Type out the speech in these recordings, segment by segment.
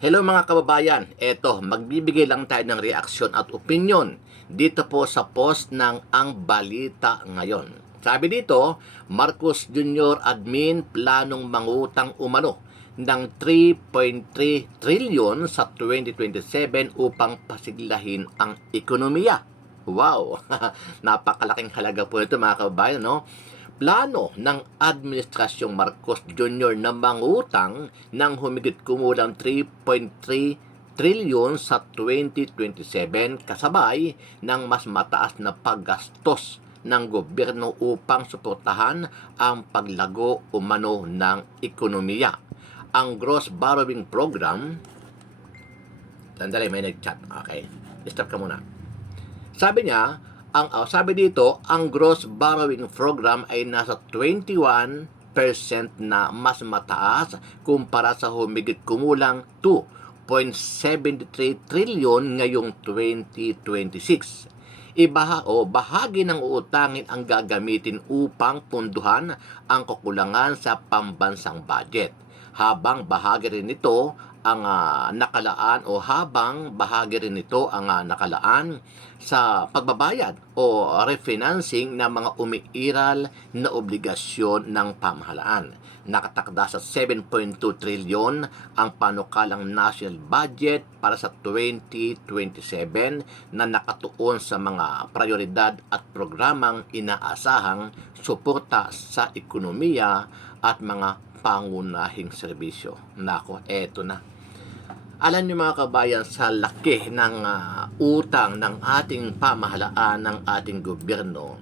Hello mga kababayan, eto, magbibigay lang tayo ng reaksyon at opinyon dito po sa post ng Ang Balita Ngayon. Sabi dito, Marcos Jr. admin planong mangutang umano ng 3.3 trilyon sa 2027 upang pasiglahin ang ekonomiya. Wow! Napakalaking halaga po ito mga kababayan, no? Plano ng Administrasyong Marcos Jr. na mangutang ng humigit kumulang 3.3 trilyon sa 2027 kasabay ng mas mataas na paggastos ng gobyerno upang suportahan ang paglago umano ng ekonomiya. Ang gross borrowing program, sandali, may nag-chat. Okay, stop ka muna. Sabi niya, sabi dito, ang gross borrowing program ay nasa 21% na mas mataas kumpara sa humigit kumulang 2.73 trilyon ngayong 2026. Bahagi ng uutangin ang gagamitin upang punduhan ang kakulangan sa pambansang budget. Habang bahagi rin nito ang nakalaan sa pagbabayad o refinancing ng mga umiiral na obligasyon ng pamahalaan. Nakatakda sa 7.2 trilyon ang panukalang national budget para sa 2027 na nakatuon sa mga prioridad at programang inaasahang suporta sa ekonomiya at mga pangunahing serbisyo. Nako, eto na. Alam niyo mga kabayan, sa laki ng utang ng ating pamahalaan, ng ating gobyerno,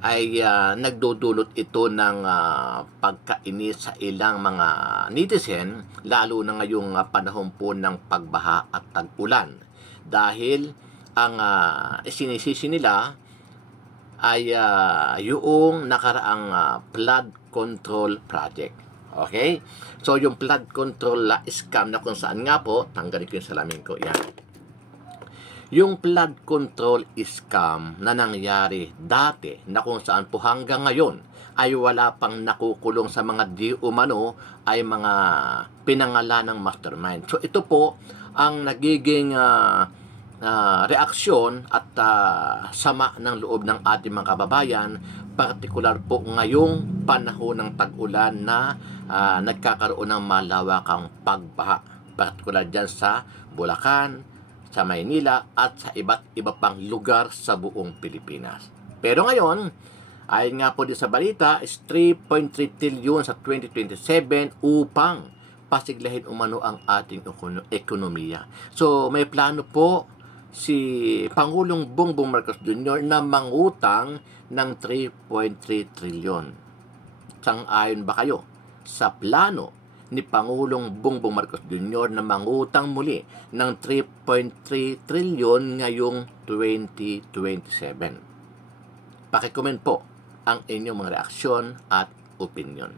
ay nagdudulot ito ng pagkainis sa ilang mga netizen, lalo na ngayong panahon po ng pagbaha at tag-ulan. Dahil ang sinisisi nila ay yung nakaraang flood control project. Okay? So, yung flood control scam na kung saan nga po, tanggalin ko yung salamin ko. Yan. Yung flood control scam na nangyari dati, na kung saan po hanggang ngayon, ay wala pang nakukulong sa mga di umano, ay mga pinangalan ng mastermind. So, ito po ang nagiging reaksyon at sama ng loob ng ating mga kababayan, partikular po ngayong panahon ng tag-ulan na nagkakaroon ng malawakang pagbaha, partikular dyan sa Bulacan, sa Maynila at sa iba't iba pang lugar sa buong Pilipinas. Pero ngayon, ayon nga po din sa balita, is 3.3 trilyon sa 2027 upang pasiglahin umano ang ating ekonomiya. So, may plano po si Pangulong Bongbong Marcos Jr. na mangutang ng 3.3 trilyon. Sang-ayon ba kayo sa plano ni Pangulong Bongbong Marcos Jr. na mangutang muli ng 3.3 trilyon ngayong 2027? Pakicomment po ang inyong mga reaksyon at opinion.